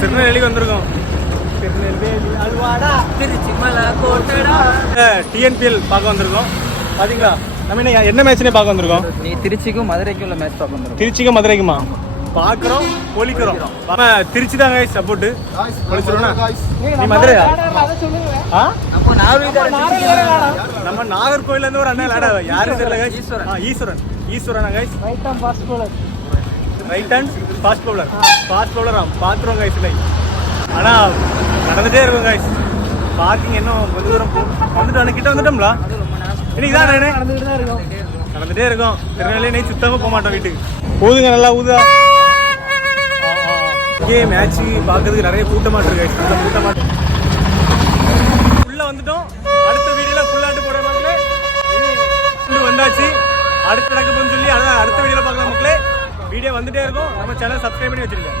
திருநெல்வேலிக்கு வந்திருக்கோம். டிஎன்பிஎல் பார்க்க வந்திருக்கோம். பாத்தீங்களா நம்ம என்ன மேட்ச்னே பார்க்க வந்திருக்கோம். நீ திருச்சிக்கும் மதுரைக்கும் உள்ள மேட்ச் பார்க்க வந்திருக்கோம். திருச்சிக்கும் மதுரைக்குமா பாக்குறோம், ஒலிக்கிறோம். திருச்சி தான் கைஸ் சப்போர்ட். நீ மதுரையா? நம்ம நாகர்கோயில இருந்து ஒரு அண்ணன் விளையாட யாரும் தெரியல guys. Eswaran guys. Right hand fast bowler. பாத்துறோம் கைஸ். இல்லை ஆனா நடந்துட்டே இருக்கும் கைஸ். பார்க்கிங் இன்னும் கொஞ்ச தூரம் வந்துட்டோம். கிட்ட வந்துட்டோம்ல. இன்னைக்கு தான் நடந்துட்டே இருக்கும். திருநெல்வேலி நைட் சுத்தமாக போக மாட்டோம் வீட்டுக்கு. ஊதுங்க, நல்லா ஊதா. இங்கே மேட்ச் பார்க்கறதுக்கு நிறைய கூட்டமாட்டு இருக்கு. நல்ல கூட்டமாட்டு உள்ள வந்துட்டோம். அடுத்த வீடியோல ஃபுல்லாட்டு போட மக்களே. வந்தாச்சு. அடுத்து நடக்க போன்னு சொல்லி அடுத்த வீடியோல பார்க்கலாம் மக்களே. வீடியோ வந்துட்டே இருக்கும். நம்ம சேனல் சப்ஸ்கிரைப் பண்ணி வச்சிருக்கேன்.